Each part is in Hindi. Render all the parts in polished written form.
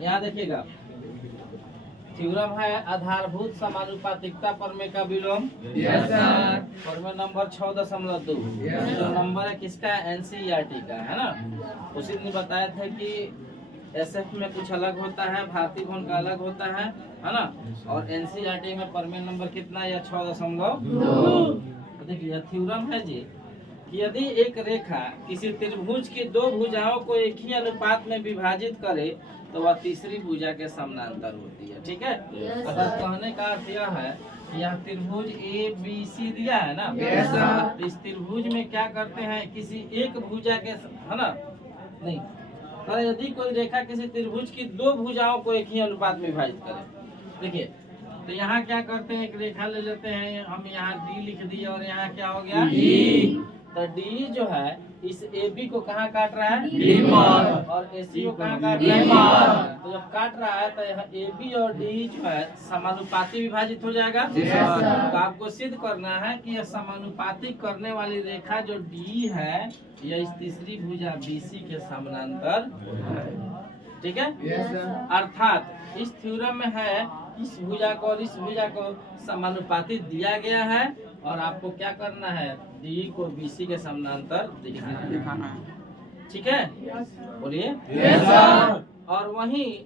यहाँ देखिएगा, थ्योरम है आधारभूत समानुपातिकता प्रमेय का विलोम। प्रमेय नंबर 6.2 जो नंबर है किसका, एनसीईआरटी का है ना। उसी दिन बताए थे कि एसएफ में कुछ अलग होता है, भारतीय भवन का अलग होता है ना। और एनसीईआरटी में प्रमेय नंबर कितना है, 6.2। देखिए थ्योरम है जी कि यदि एक रेखा किसी त्रिभुज की दो भुजाओं को एक ही अनुपात में विभाजित करे तो वह तीसरी भुजा के समानांतर होती है। ठीक है, अर्थात कहने का अर्थ यह है कि यह त्रिभुज ए बी सी दिया है ना। तो इस त्रिभुज में क्या करते हैं, किसी एक भुजा के है ना, नहीं तो यदि कोई रेखा किसी त्रिभुज की दो भुजाओं को एक ही अनुपात में विभाजित करे, देखिए तो यहाँ क्या करते हैं, एक रेखा ले लेते हैं हम, यहाँ डी लिख दिए और यहाँ क्या हो गया, तो डी जो है इस ए बी को कहाँ काट रहा है, डी पर, और ए सी को कहाँ काट रहा है, तो जब काट रहा है तो यह ए बी और डी जो है समानुपाती विभाजित हो जाएगा। तो आपको सिद्ध करना है कि यह समानुपाती करने वाली रेखा जो डी है यह इस तीसरी भुजा बी सी के समानांतर। ठीक है, अर्थात इस थ्योरम में है इस भुजा को और इस भुजा को समानुपाती दिया गया है और आपको क्या करना है, डी को बीसी के समानांतर दिखाना है। ठीक है, बोलिए। और वहीं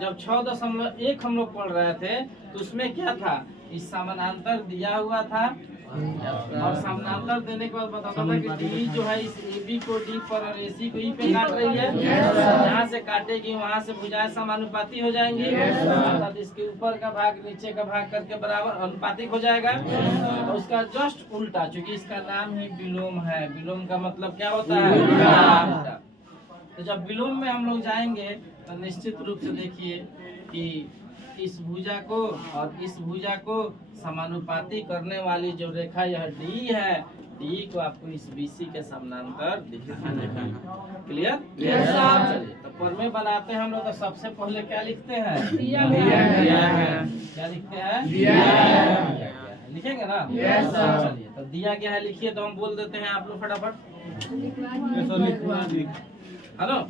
जब 6.1 हम लोग पढ़ रहे थे तो उसमें क्या था, इस समानांतर दिया हुआ था और समानांतर देने के बाद बताता था कि डी जो है इस ए बी को डी पर और ए सी को ई पे काट रही है। यहाँ से काटेगी वहाँ से भुजाएं समानुपाती हो जाएंगी, अर्थात इसके ऊपर का भाग नीचे का भाग करके बराबर अनुपातिक हो जाएगा। तो उसका जस्ट उल्टा, क्योंकि इसका नाम ही विलोम है। विलोम का मतलब क्या होता है, उल्टा। तो जब विलोम में हम लोग जाएंगे तो निश्चित रूप से देखिए कि इस भुजा को और इस भुजा को समानुपाती करने वाली जो रेखा यह डी है, डी को आपको इस बीसी के समानांतर दिखाना है। क्लियर? चलिए तो प्रमेय बनाते हैं हम लोग, तो सबसे पहले क्या लिखते हैं, क्या लिखते हैं, लिखेंगे ना। चलिए तो दिया गया है लिखिए, तो हम बोल देते हैं, आप लोग फटाफट हेलो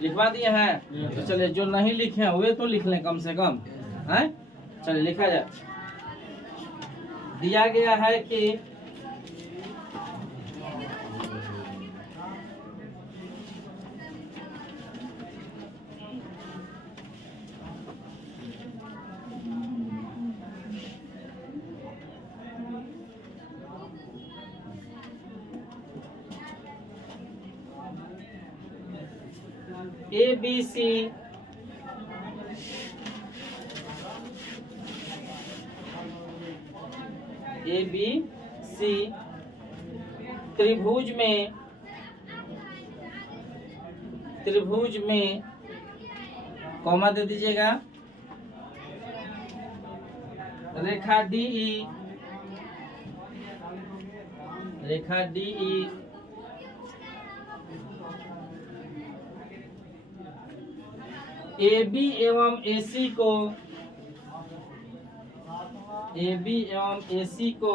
लिखवा दिए हैं। तो चलिए जो नहीं लिखे हैं वे तो लिख लें कम से कम, हैं। चलिए लिखा जाए, दिया गया है कि ए बी सी त्रिभुज में कॉमा दे दीजिएगा, रेखा डी ई ए बी एवं ए सी को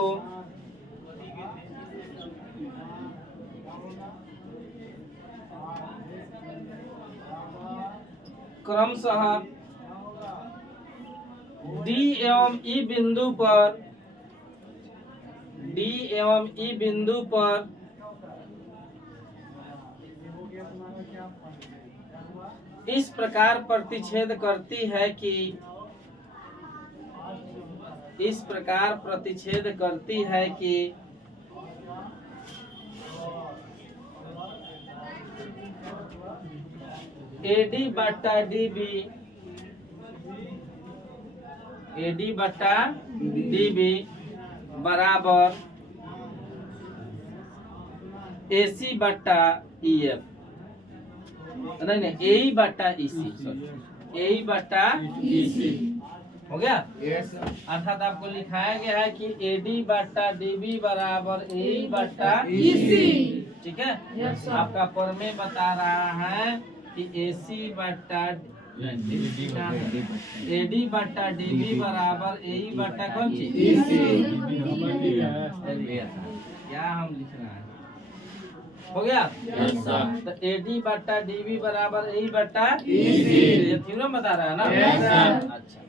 क्रमशः डी एवं ई बिंदु पर इस प्रकार प्रतिच्छेद करती है कि एडी बट्टा डीबी बराबर एसी बट्टा ईएफ, नहीं ए बट्टा ई बट्टा हो गया। अर्थात आपको लिखाया गया है कि एडी बट्टा डीबी बराबर ए बट्टा ईसी। ठीक है, आपका प्रमेय बता रहा है कि एसी बट्टा एडी बट्टा डीबी बराबर ए बट्टा कौन चीज, क्या हम लिख रहे हैं, हो गया। तो AD बट्टा DB बराबर AE बट्टा EC, ये थ्योरम बता रहा है ना। अच्छा,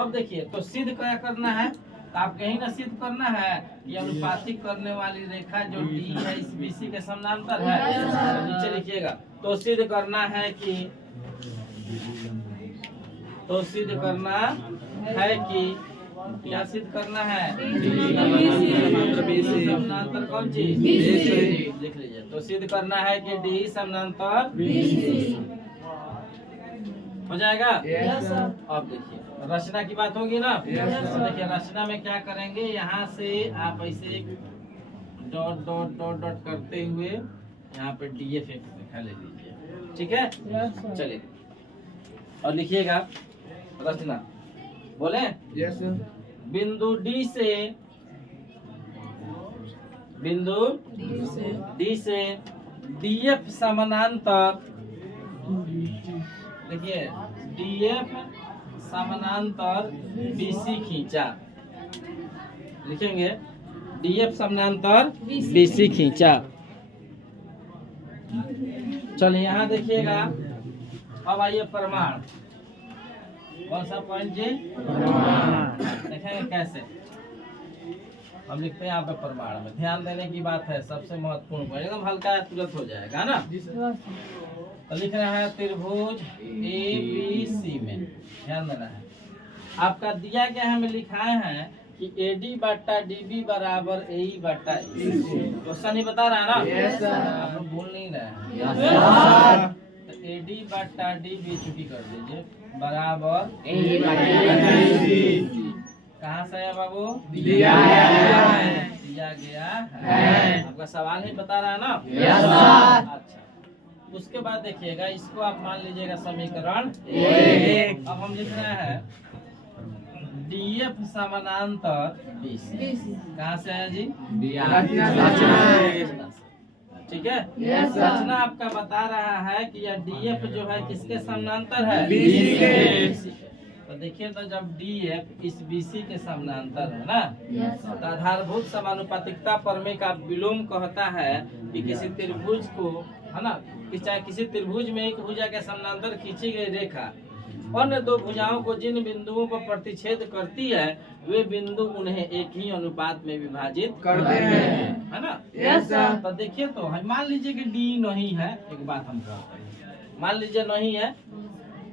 अब देखिए तो सिद्ध क्या करना है, तो आप कहीं ना सिद्ध करना है कि अनुपातिक करने वाली रेखा जो D है इस BC के समानांतर है। तो नीचे लिखिएगा, तो सिद्ध करना है कि, तो सिद्ध करना है कि, क्या सिद्ध करना है, समानांतर कौन चीज, लिख लीजिए। तो सिद्ध करना है कि D समानांतर BC हो जाएगा। अब देखिए रचना की बात होगी ना। तो देखिए रचना में क्या करेंगे, यहाँ से आप ऐसे डॉट डॉट डॉट डॉट करते हुए यहाँ पे DF एक रेखा ले लीजिए, ठीक है। चलिए और लिखिएगा रचना, बोले बिंदु D से DF समानांतर, देखिए DF समानांतर BC खींचा, लिखेंगे DF समानांतर BC खींचा। चलिए यहाँ देखिएगा, अब आइए प्रमाण, कौन सा पॉइंट जी, देखेंगे कैसे हम लिखते हैं यहाँ पे प्रमाण में। ध्यान देने की बात है, सबसे महत्वपूर्ण पॉइंट, एकदम हल्का है, तुरंत हो जाएगा ना। तो लिख रहा है त्रिभुज ABC में, ध्यान देना है। आपका दिया गया है, हमें लिखाए हैं कि AD बट्टा DB बराबर AE बट्टा EC, क्वेश्चन ही बता रहा है ना। आप लोग भूल नहीं रहे हैं। तो AD बट्टा DB चुकी कर दीजिए बराबर AE बट्टा EC। कहाँ से है बाबू, दिया गया है। आपका सवाल ही बता रहा है ना। अच्छा, उसके बाद देखिएगा, इसको आप मान लीजिएगा समीकरण 1। अब हम लिख रहे हैं DF समानांतर BC, कहाँ से है जी, ठीक है। रचना आपका बता रहा है कि यह DF जो है किसके समानांतर है, BC के। तो देखिए, तो जब DF इस BC के समानांतर है ना, तो आधारभूत समानुपातिकता प्रमेय का विलोम कहता है कि किसी त्रिभुज को, है ना, कि चाहे किसी त्रिभुज में एक भुजा के समानांतर खींची गई रेखा अन्य दो भुजाओं को जिन बिंदुओं पर प्रतिच्छेद करती है, वे बिंदु उन्हें एक ही अनुपात में विभाजित करते हैं, है ना। तो देखिए, तो मान लीजिए कि D नहीं है, एक बात हम कहते हैं, मान लीजिए नहीं है,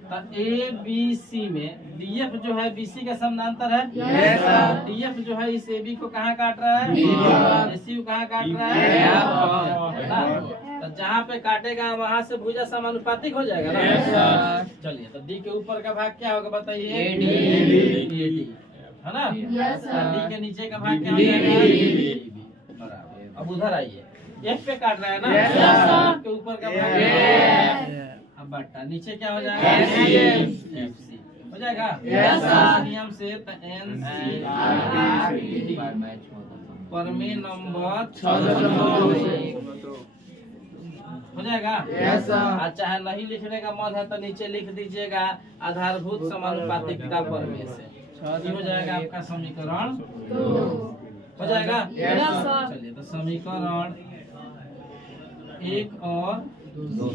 तो ABC में DF जो है BC का समानांतर है। DF जो है इस AB को कहाँ काट रहा है, AC को कहाँ काट रहा है। तो जहाँ पे काटेगा वहाँ से भुजा समानुपातिक हो जाएगा ना। चलिए, तो D के ऊपर का भाग क्या होगा बताइए, AD, है ना। D के नीचे का भाग क्या हो जाएगा, बराबर। अब उधर आइए, F पे काट रहा है ना, F के ऊपर का भाग, अब बट्टा नीचे क्या हो जाएगा, FC हो जाएगा नियम से। तो NCERT प्रमेय नंबर 6 हो जाएगा। चाहे नहीं लिखने का मन है तो नीचे लिख दीजिएगा आधारभूत समानुपातिकता प्रमेय से, हो जाएगा आपका समीकरण हो जाएगा। चलिए, तो समीकरण 1 और 2,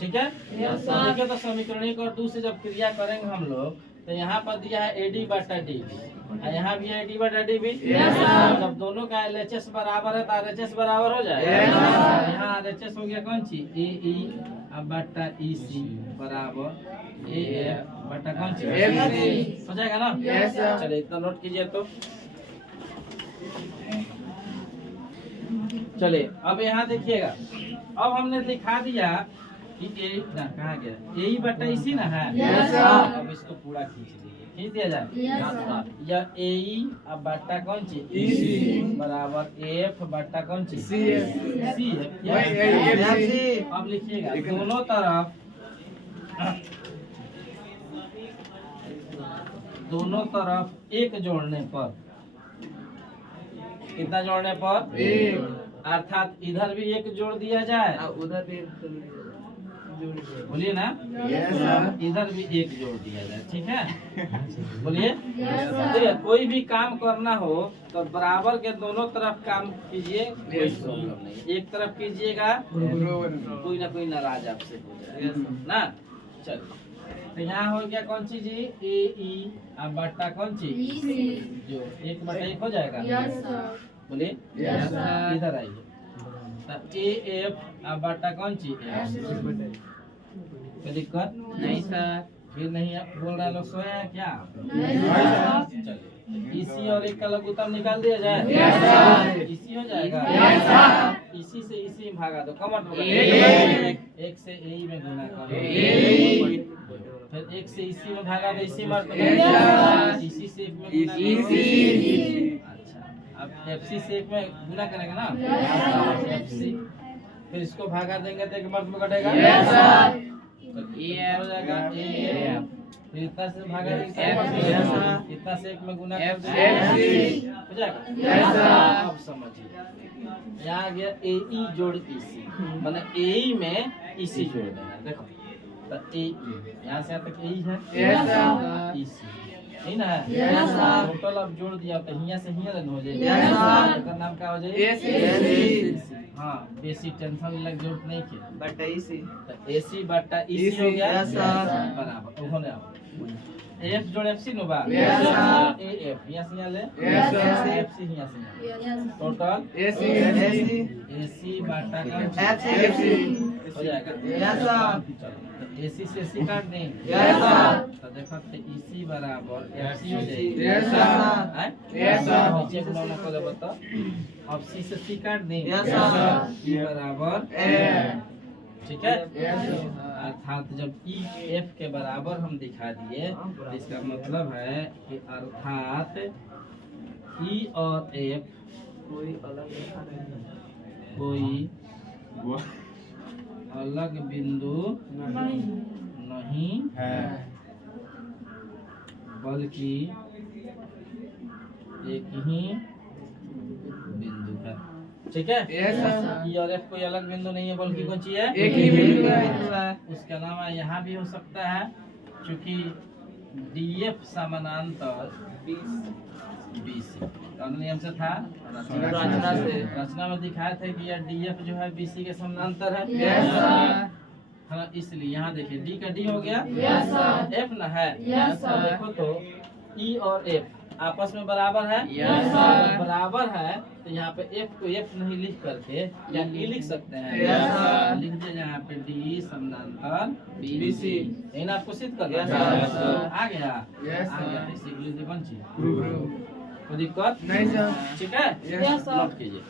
ठीक है। देखिए, तो समीकरण 1 और 2 से जब क्रिया करेंगे हम लोग, तो यहाँ पर दिया है AD बटा DB, यहाँ भी है AD बटा DB। जब दोनों का LHS बराबर है तो RHS बराबर हो जाएगा। यहाँ RHS हो गया कौन सी, AE बटा EC बराबर AF बटा कौन सी, FC हो जाएगा ना। चलिए, इतना नोट कीजिए। तो चलिए, अब यहाँ देखिएगा, अब हमने दिखा दिया कि कहाँ गया, AE बटा EC ना है। अब इसको पूरा खींच दिया जाए, या AE अब बटा कौन सी, EC बराबर AF बटा कौन सी, CF। अब लिखिएगा दोनों तरफ एक जोड़ने पर, कितना जोड़ने पर, एक, अर्थात इधर भी एक जोड़ दिया जाए, उधर भी बोलिए ना। इधर भी एक जोड़ दिया जाए, ठीक है। बोलिए। देखिए कोई भी काम करना हो तो बराबर के दोनों तरफ काम कीजिए, कोई प्रॉब्लम नहीं। एक तरफ कीजिएगा कोई ना कोई नाराज आपसे हो जाएगा ना। चलिए तो यहाँ हो गया कौन सी जी, ए ई अब बट्टा कौन सी, जो 1/1 हो जाएगा। बोलिए। इधर आइए। ए एफ अब बट्टा कौन सी, कोई दिक्कत नहीं सर। फिर नहीं बोल रहा लोग सोए हैं क्या। चलिए इसी और एक का लघुत्तम निकाल दिया जाए। इसी हो जाएगा। इसी से इसी में भागा दो, कमट होगा। एक से ए में गुना करो, फिर एक से इसी में भागा दो, इसी मर्द में। इसी से एक में गुना। अच्छा अब एफसी से एक में गुना करेंगे ना, एफसी फिर इसको भागा देंगे तो एक मर्द में कटेगा। हो जाएगा ए, फिर इतना से भागा देंगे, इतना से एक में गुना कर देंगे, हो जाएगा। अब समझिए यहाँ गया ए ई जोड़ इसी, मतलब ए ई में इसी जोड़ देना। देखो तो ए यहाँ से तक ए है, इसी नहीं ना है। टोटल अब जोड़ दिया तो हिया से हिया हो जाएगा। इसका नाम क्या हो जाएगा। हाँ बेसी टेंशन लग जरूरत नहीं के बट्टा इसी, तो एसी बट्टा इसी हो गया बराबर। होने आओ एफ जोड़ एफसी नो बा, ए एफ यहाँ से यहाँ ले, एफसी यहाँ से टोटल एसी बट्टा एफसी हो जाएगा। एसी से एसी काट दें तो देखो तो इसी बराबर एफसी हो जाएगा। नीचे गुना कर दे बता, अब सी से सी काट दें ई बराबर, ठीक है। अर्थात जब ई एफ के बराबर हम दिखा दिए तो इसका मतलब है कि अर्थात ई और एफ कोई अलग बिंदु नहीं है, बल्कि एक ही बिंदु है, ठीक है। ई और एफ कोई अलग बिंदु नहीं है बल्कि कौन सी है, एक ही बिंदु है। उसका नाम यहाँ भी हो सकता है, क्योंकि डीएफ समानांतर बीसी नियम से था, रचना में दिखाए थे कि यह डीएफ जो है बीसी के समानांतर है। हाँ इसलिए यहाँ देखिए डी का डी हो गया, एफ ना है। देखो तो ई और एफ आपस में बराबर है, बराबर है तो यहाँ पे एफ को एफ नहीं लिख करके या ई लिख सकते हैं। लिख दिया यहाँ पे डी समानांतर बीसी, इन आपको सिद्ध करना है। आ गया इसी बन चाहिए, कोई दिक्कत नहीं, ठीक है। कीजिए।